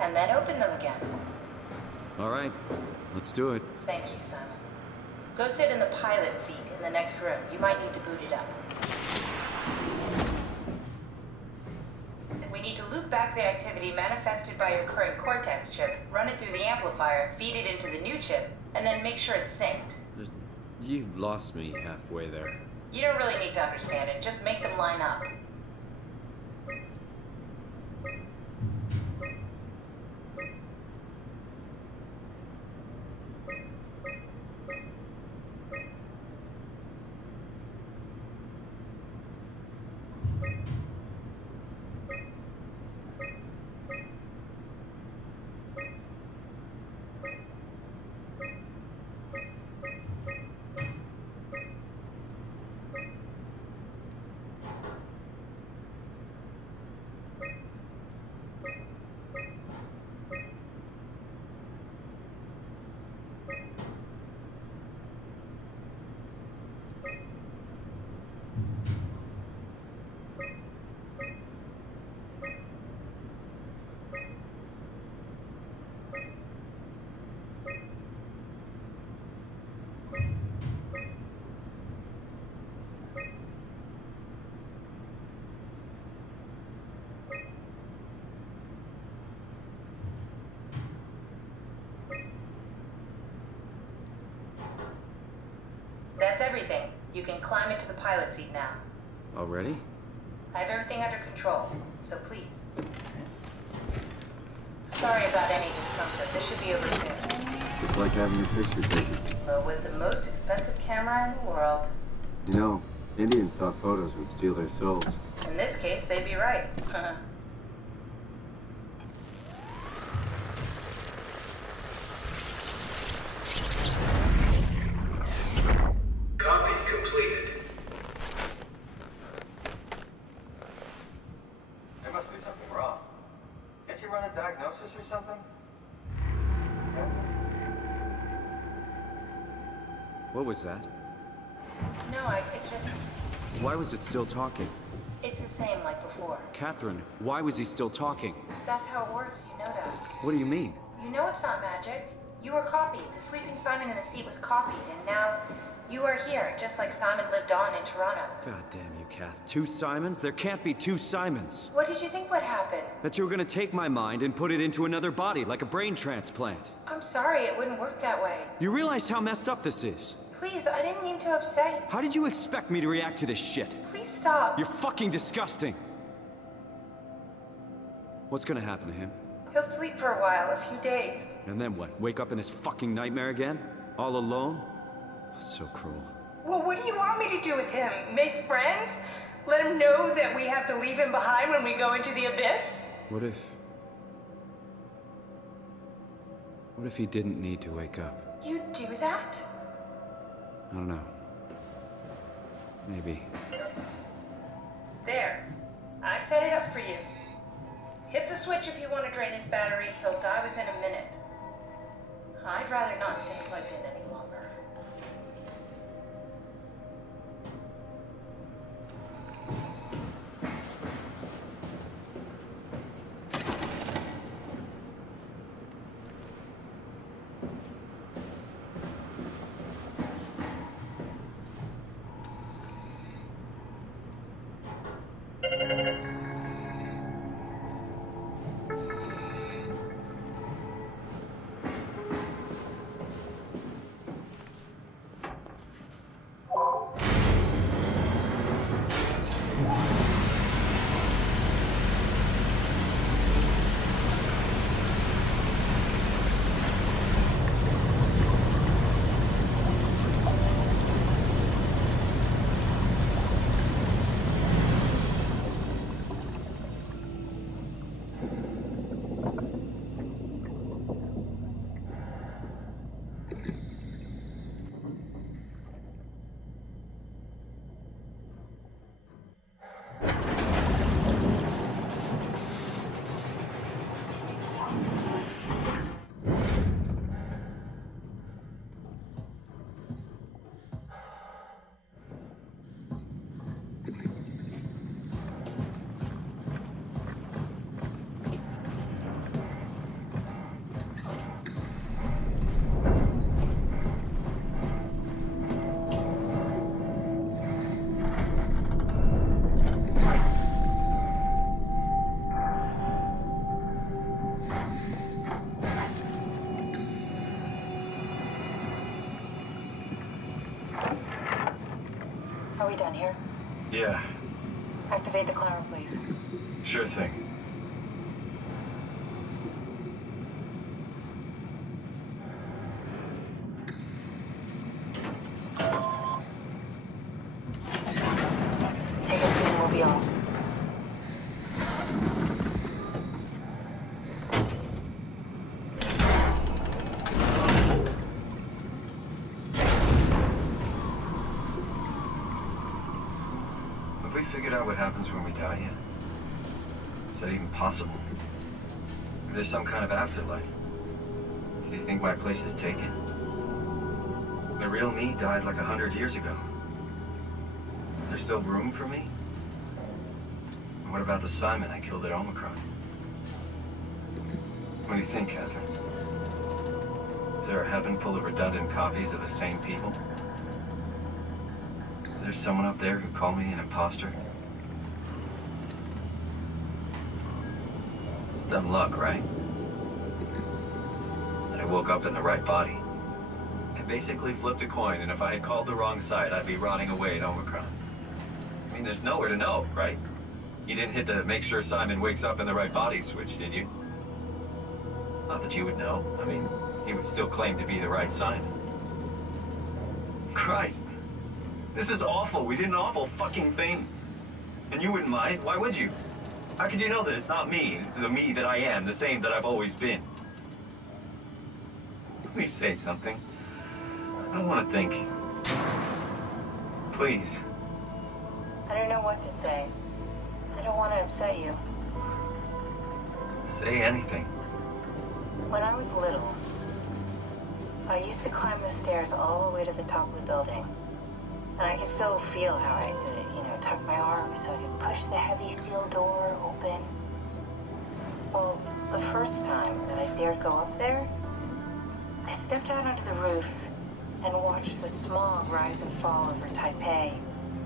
And then open them again. All right, let's do it. Thank you, Simon. Go sit in the pilot seat in the next room. You might need to boot it up. We need to loop back the activity manifested by your current Cortex chip, run it through the amplifier, feed it into the new chip, and then make sure it's synced. You lost me halfway there. You don't really need to understand it, just make them line up. That's everything. You can climb into the pilot seat now. Already? I have everything under control, so please. Sorry about any discomfort. This should be over soon. It's like having your picture taken. But with the most expensive camera in the world. You know, Indian stock photos would steal their souls. In this case, they'd be right. Copy completed. There must be something wrong. Can't you run a diagnosis or something? What was that? No, it just... Why was it still talking? It's the same like before. Catherine, why was he still talking? That's how it works, you know that. What do you mean? You know it's not magic. You were copied. The sleeping Simon in the seat was copied, and now you are here, just like Simon lived on in Toronto. God damn you, Kath. 2 Simons? There can't be 2 Simons. What did you think would happen? That you were gonna take my mind and put it into another body, like a brain transplant. I'm sorry, it wouldn't work that way. You realize how messed up this is? Please, I didn't mean to upset you. How did you expect me to react to this shit? Please stop. You're fucking disgusting. What's gonna happen to him? He'll sleep for a while, a few days. And then what? Wake up in this fucking nightmare again? All alone? So cruel. Well, what do you want me to do with him? Make friends? Let him know that we have to leave him behind when we go into the abyss? What if he didn't need to wake up? You'd do that? I don't know. Maybe. There. I set it up for you. Hit the switch if you want to drain his battery. He'll die within a minute. I'd rather not stay plugged in any longer. we done here? Yeah, Activate the climber, please. sure thing. Take a seat and we'll be off. Have we figured out what happens when we die yet? Is that even possible? Is there some kind of afterlife? Do you think my place is taken? The real me died like 100 years ago. Is there still room for me? And what about the Simon I killed at Omicron? What do you think, Catherine? Is there a heaven full of redundant copies of the same people? Is there someone up there who called me an imposter? It's dumb luck, right? That I woke up in the right body. I basically flipped a coin, and if I had called the wrong side, I'd be rotting away at Omicron. I mean, there's nowhere to know, right? You didn't hit the make sure Simon wakes up in the right body switch, did you? Not that you would know. I mean, he would still claim to be the right Simon. Christ. This is awful. We did an awful fucking thing. And you wouldn't mind? Why would you? How could you know that it's not me, the me that I am, the same that I've always been? Please say something. I don't want to think. Please. I don't know what to say. I don't want to upset you. Say anything. When I was little, I used to climb the stairs all the way to the top of the building. And I could still feel how I had to, tuck my arm so I could push the heavy steel door open. Well, the first time that I dared go up there, I stepped out onto the roof and watched the smog rise and fall over Taipei.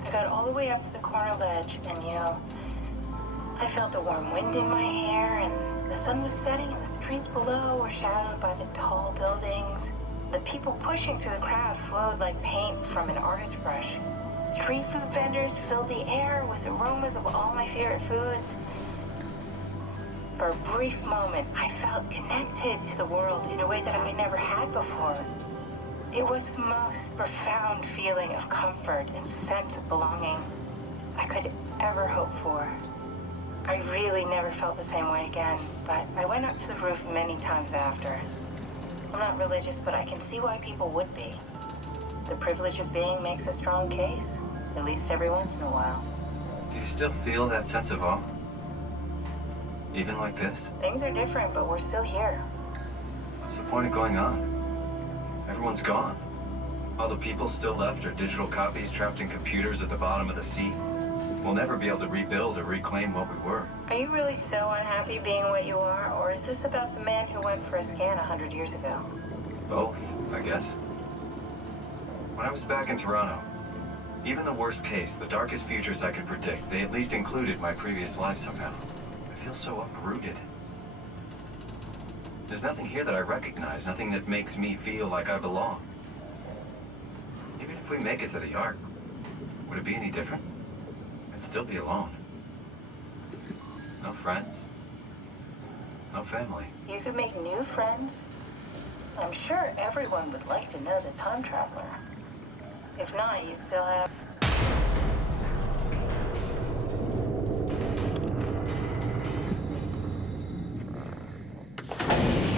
I got all the way up to the corner ledge and, I felt the warm wind in my hair and the sun was setting and the streets below were shadowed by the tall buildings. The people pushing through the crowd flowed like paint from an artist's brush. Street food vendors filled the air with aromas of all my favorite foods. For a brief moment, I felt connected to the world in a way that I never had before. It was the most profound feeling of comfort and sense of belonging I could ever hope for. I really never felt the same way again, but I went up to the roof many times after. I'm not religious, but I can see why people would be. The privilege of being makes a strong case, at least every once in a while. Do you still feel that sense of awe? Even like this? Things are different, but we're still here. What's the point of going on? Everyone's gone. All the people still left are digital copies trapped in computers at the bottom of the sea. We'll never be able to rebuild or reclaim what we were. Are you really so unhappy being what you are, or is this about the man who went for a scan 100 years ago? Both, I guess. When I was back in Toronto, even the worst case, the darkest futures I could predict, they at least included my previous life somehow. I feel so uprooted. There's nothing here that I recognize, nothing that makes me feel like I belong. Even if we make it to the Ark, would it be any different? I'd still be alone. No friends. No family. You could make new friends. I'm sure everyone would like to know the time traveler. If not, you still have...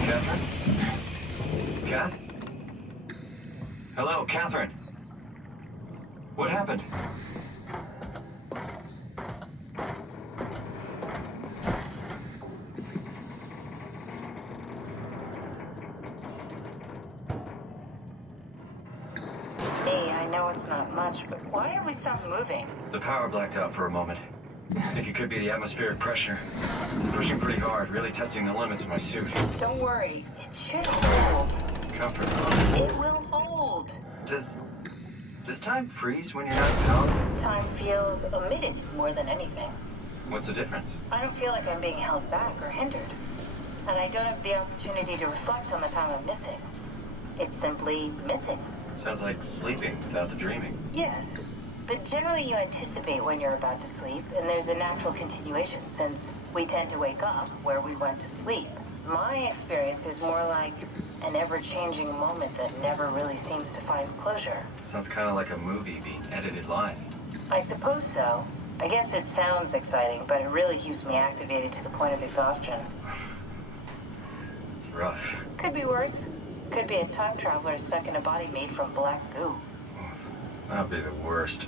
Catherine? Kath? Hello, Catherine. What happened? It's not much, but why have we stopped moving? The power blacked out for a moment. I think it could be the atmospheric pressure. It's pushing pretty hard, really testing the limits of my suit. Don't worry, it should hold. Comfort. It will hold. Does time freeze when you're out of power? Time feels omitted more than anything. What's the difference? I don't feel like I'm being held back or hindered. And I don't have the opportunity to reflect on the time I'm missing. It's simply missing. Sounds like sleeping without the dreaming. Yes. but generally you anticipate when you're about to sleep, and there's a natural continuation since we tend to wake up where we went to sleep. My experience is more like an ever-changing moment that never really seems to find closure. Sounds kind of like a movie being edited live. I suppose so. I guess it sounds exciting, but it really keeps me activated to the point of exhaustion. It's rough. Could be worse. Could be a time traveler stuck in a body made from black goo. That'd be the worst.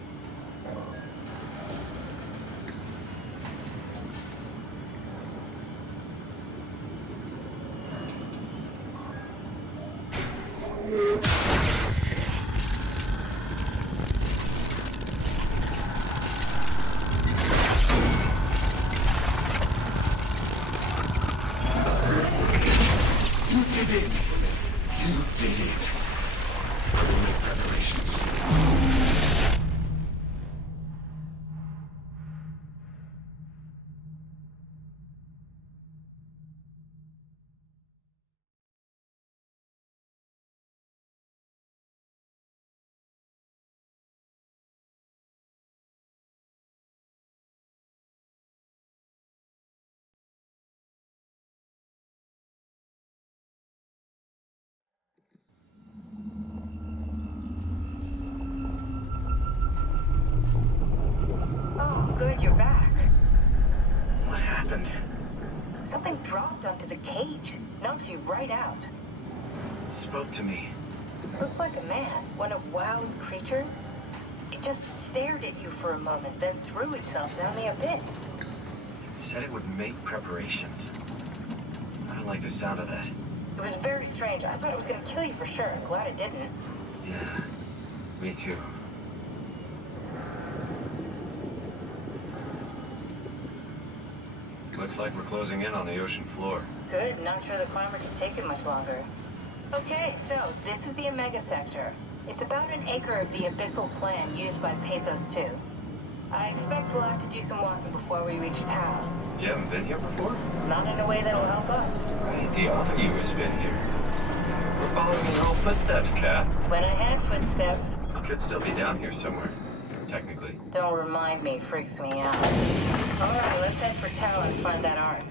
Good, you're back. What happened? Something dropped onto the cage. Knocks you right out. It spoke to me. Looked like a man, one of WoW's creatures. It just stared at you for a moment, then threw itself down the abyss. It said it would make preparations. I don't like the sound of that. It was very strange. I thought it was gonna kill you for sure. I'm glad it didn't. Yeah, me too. Looks like we're closing in on the ocean floor. Good, not sure the climber can take it much longer. Okay, so this is the Omega Sector. It's about an acre of the abyssal plan used by PATHOS-II. I expect we'll have to do some walking before we reach town. You haven't been here before? Not in a way that'll help us. Right, the other you has been here. We're following in your old footsteps, Kat. When I had footsteps. You could still be down here somewhere, technically. Don't remind me, freaks me out. Alright, let's head for town and find that ark.